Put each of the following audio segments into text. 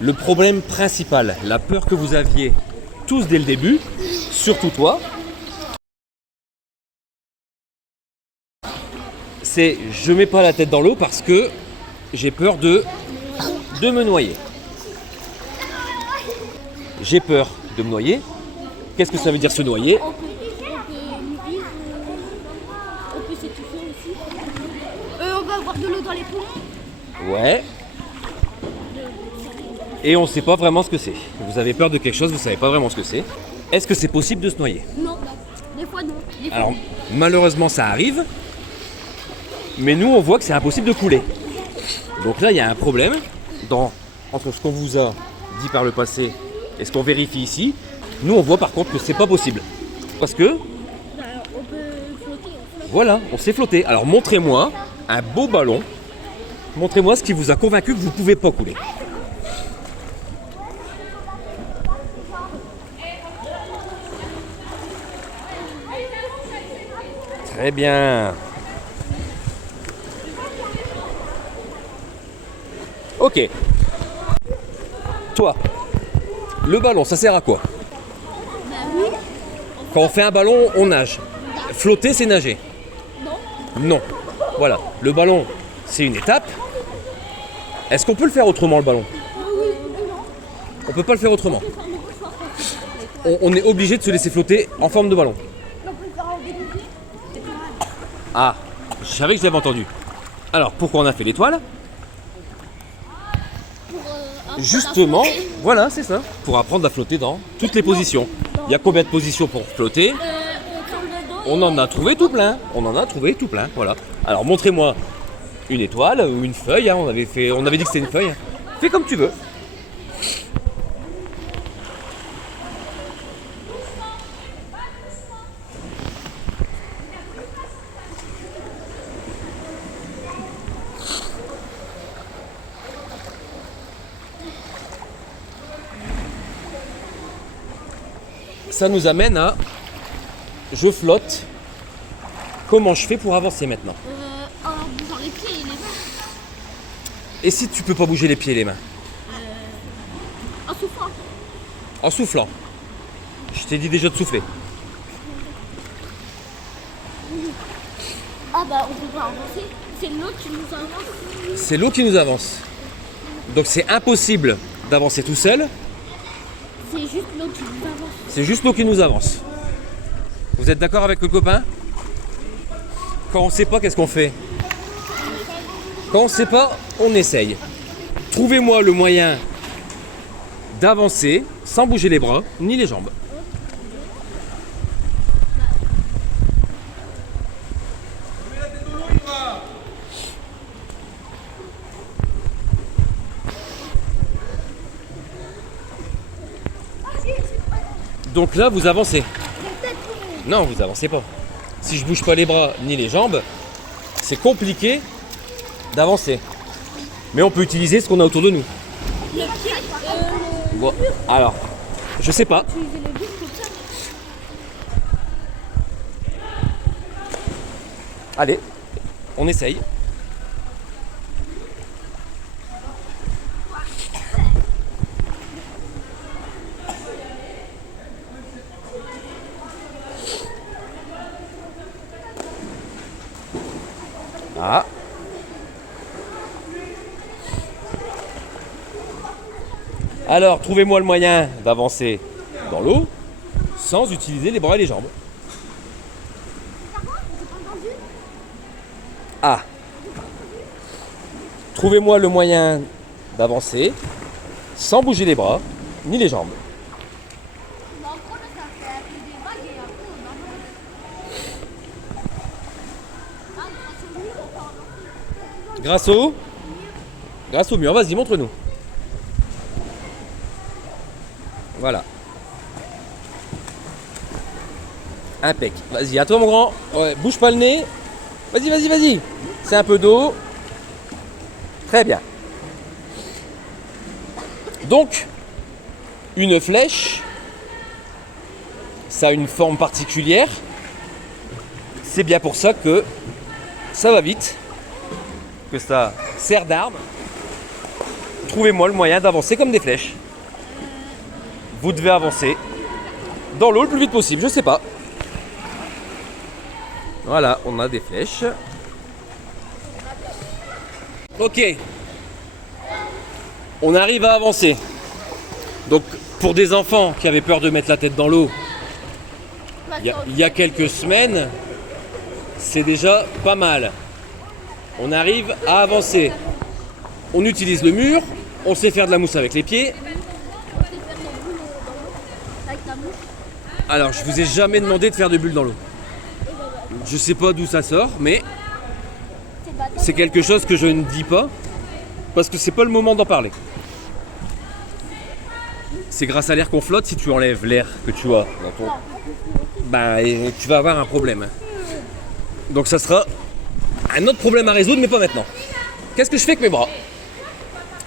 le problème principal, la peur que vous aviez tous dès le début, surtout toi, c'est je mets pas la tête dans l'eau parce que j'ai peur de me noyer. J'ai peur de me noyer. Qu'est-ce que ça veut dire se noyer? On peut s'étouffer aussi. On va avoir de l'eau dans les poumons. Ouais. Et on ne sait pas vraiment ce que c'est. Vous avez peur de quelque chose, vous ne savez pas vraiment ce que c'est. Est-ce que c'est possible de se noyer? Non, des fois non. Des fois, Alors, malheureusement, ça arrive. Mais nous, on voit que c'est impossible de couler. Donc là, il y a un problème entre ce qu'on vous a dit par le passé et ce qu'on vérifie ici. Nous, on voit par contre que c'est pas possible. Parce que, on peut flotter. voilà, on sait flotter. Alors, montrez-moi un beau ballon. Montrez-moi ce qui vous a convaincu que vous ne pouvez pas couler. Très bien. Ok. Toi, le ballon, ça sert à quoi? Bah oui. Quand on fait un ballon, on nage. Flotter, c'est nager. Non. Non. Voilà. Le ballon, c'est une étape. Est-ce qu'on peut le faire autrement, le ballon? Oui. On peut pas le faire autrement. On est obligé de se laisser flotter en forme de ballon. On peut faire en découpé. Ah, je savais que je l'avais entendu. Alors, pourquoi on a fait l'étoile? Justement, voilà, c'est ça. Pour apprendre à flotter dans toutes les positions. Il y a combien de positions pour flotter? On en a trouvé tout plein. On en a trouvé tout plein, voilà. Alors, montrez-moi une étoile ou une feuille. Hein. On avait dit que c'était une feuille. Fais comme tu veux. Ça nous amène à je flotte. Comment je fais pour avancer maintenant? En bougeant les pieds et les mains. Et si tu peux pas bouger les pieds et les mains? En soufflant. En soufflant. Je t'ai dit déjà de souffler. Ah bah on peut pas avancer. C'est l'eau qui nous avance. C'est l'eau qui nous avance. Donc c'est impossible d'avancer tout seul. C'est juste l'eau qui nous avance. C'est juste l'eau qui nous avance. Vous êtes d'accord avec le copain? Quand on ne sait pas, qu'est-ce qu'on fait? Quand on ne sait pas, on essaye. Trouvez-moi le moyen d'avancer sans bouger les bras ni les jambes. Donc là, vous avancez. Non, vous avancez pas. Si je bouge pas les bras ni les jambes, c'est compliqué d'avancer. Mais on peut utiliser ce qu'on a autour de nous. Le pied, Bon, alors, je sais pas. utiliser le but comme ça. Allez, on essaye. Ah. Alors, trouvez-moi le moyen d'avancer dans l'eau sans utiliser les bras et les jambes. Ah. Trouvez-moi le moyen d'avancer sans bouger les bras ni les jambes. Grâce au mur, vas-y, montre-nous. Voilà. Impec. Vas-y, à toi mon grand. Ouais, bouge pas le nez. Vas-y, vas-y, vas-y. C'est un peu d'eau. Très bien. Donc, une flèche, ça a une forme particulière. C'est bien pour ça que ça va vite, que ça sert d'arme. trouvez-moi le moyen d'avancer comme des flèches. Vous devez avancer dans l'eau le plus vite possible, je sais pas. Voilà, on a des flèches. Ok. On arrive à avancer. Donc pour des enfants qui avaient peur de mettre la tête dans l'eau, il y a quelques semaines, c'est déjà pas mal. On arrive à avancer. On utilise le mur, on sait faire de la mousse avec les pieds. Alors je vous ai jamais demandé de faire de bulles dans l'eau. Je sais pas d'où ça sort, mais c'est quelque chose que je ne dis pas parce que c'est pas le moment d'en parler. C'est grâce à l'air qu'on flotte. Si tu enlèves l'air que tu as dans ton... bah, tu vas avoir un problème. Donc ça sera un autre problème à résoudre, mais pas maintenant. Qu'est-ce que je fais avec mes bras?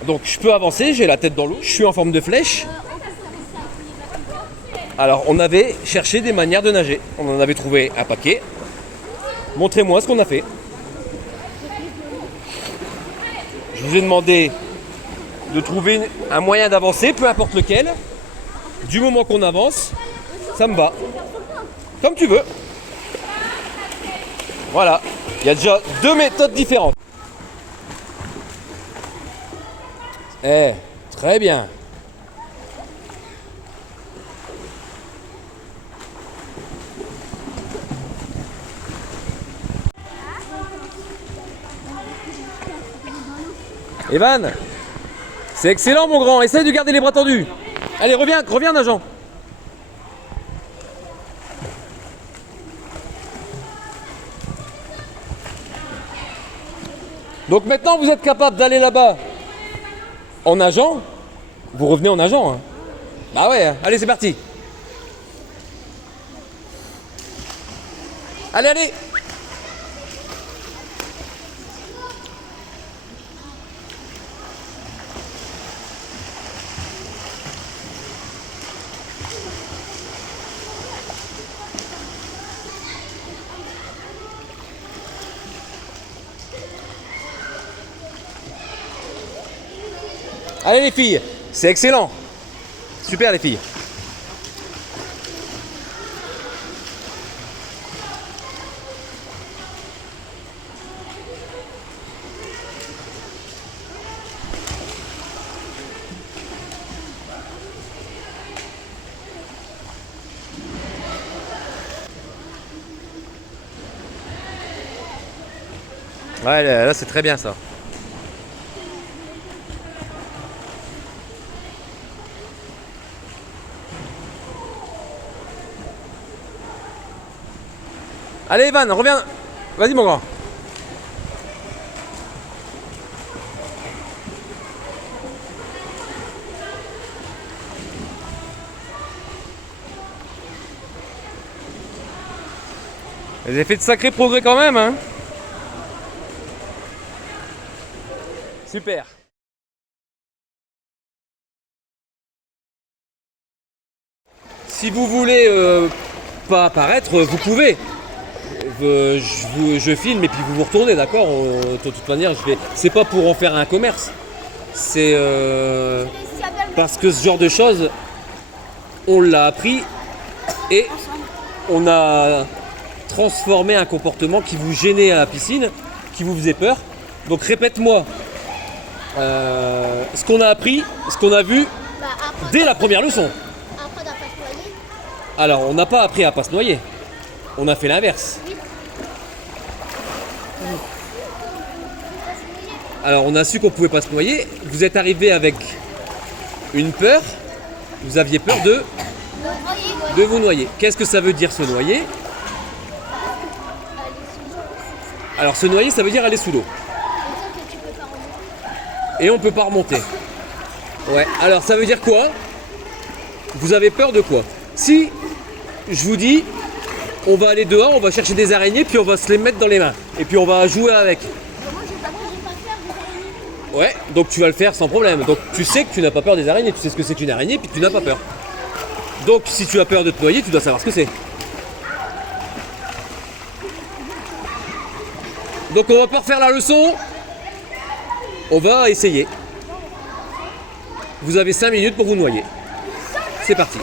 Donc je peux avancer, j'ai la tête dans l'eau, je suis en forme de flèche. Alors on avait cherché des manières de nager. On en avait trouvé un paquet. Montrez-moi ce qu'on a fait. Je vous ai demandé de trouver un moyen d'avancer, peu importe lequel. Du moment qu'on avance, ça me va. Comme tu veux. Voilà. Il y a déjà deux méthodes différentes. Eh, très bien. Evan, c'est excellent mon grand, essaye de garder les bras tendus. Allez, reviens nageant. Donc maintenant vous êtes capable d'aller là-bas en nageant. Vous revenez en nageant. Hein. Bah ouais, hein. Allez c'est parti. Allez. Allez les filles, c'est excellent. Super les filles. Ouais, là c'est très bien ça. Allez Evan, reviens. Vas-y mon grand. Vous avez fait de sacrés progrès quand même, hein. Super. Si vous voulez pas apparaître, vous pouvez. Je filme et puis vous retournez, d'accord. De toute manière, c'est pas pour en faire un commerce. C'est parce que ce genre de choses, on l'a appris et on a transformé un comportement qui vous gênait à la piscine, qui vous faisait peur. Donc répète-moi ce qu'on a appris, ce qu'on a vu dès la première leçon. Alors, on n'a pas appris à pas se noyer. On a fait l'inverse. Alors, on a su qu'on pouvait pas se noyer. Vous êtes arrivé avec une peur. Vous aviez peur de vous noyer. Qu'est-ce que ça veut dire se noyer? Alors, se noyer, ça veut dire aller sous l'eau. Et on peut pas remonter. Ouais. Alors, ça veut dire quoi? Vous avez peur de quoi? Si je vous dis, on va aller dehors, on va chercher des araignées, puis on va se les mettre dans les mains. Et puis on va jouer avec. Ouais, donc tu vas le faire sans problème. Donc tu sais que tu n'as pas peur des araignées, tu sais ce que c'est qu'une araignée, puis tu n'as pas peur. Donc si tu as peur de te noyer, tu dois savoir ce que c'est. Donc on va pas refaire la leçon. On va essayer. Vous avez 5 minutes pour vous noyer. C'est parti.